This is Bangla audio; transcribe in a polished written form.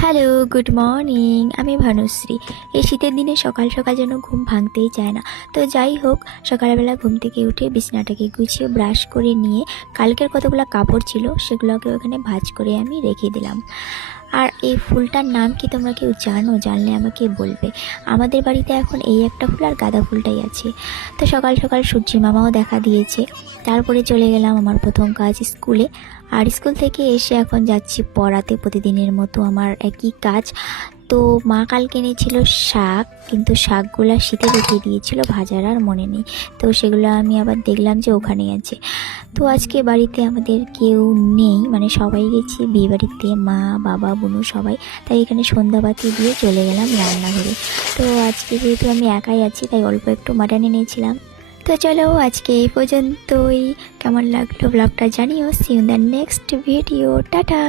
Hello, good morning. আমি ভানুশ্রী। এই শীতের দিনে সকাল সকাল যেন ঘুম ভাঙতেই চায় না। তো যাই হোক, সকালবেলা ঘুম থেকে উঠে বিছানাটাকে গুছিয়ে ব্রাশ করে নিয়ে কালকের কতগুলো কাপড় ছিল সেগুলোকে ওখানে ভাঁজ করে আমি রেখে দিলাম। আর এই ফুলটার নাম কি তোমরা কেউ জানো? জানলে আমাকে বলবে। আমাদের বাড়িতে এখন এই একটা ফুল আর গাঁদা ফুলটাই আছে। তো সকাল সকাল সূর্যি মামাও দেখা দিয়েছে। তারপরে চলে গেলাম আমার প্রথম কাজ স্কুলে। আর স্কুল থেকে এসে এখন যাচ্ছি পড়াতে, প্রতিদিনের মতো আমার একই কাজ। তো মা কালকে এনেছিল শাক, কিন্তু শাকগুলো শীতে রেখে দিয়েছিল, ভাজার আর মনে নেই। তো সেগুলো আমি আবার দেখলাম যে ওখানেই আছে। তো আজকে বাড়িতে আমাদের কেউ নেই, মানে সবাই গেছি বিয়ে বাড়িতে, মা বাবা বুনু সবাই। তাই এখানে সন্ধ্যাবাতি দিয়ে চলে গেলাম রান্নাঘরে। তো আজকে যেহেতু আমি একাই আছি তাই অল্প একটু মাটন এনেছিলাম। তো চলো আজকে এই পর্যন্তই। কেমন লাগলো ব্লগটা জানিও। See you in the next video. Tata.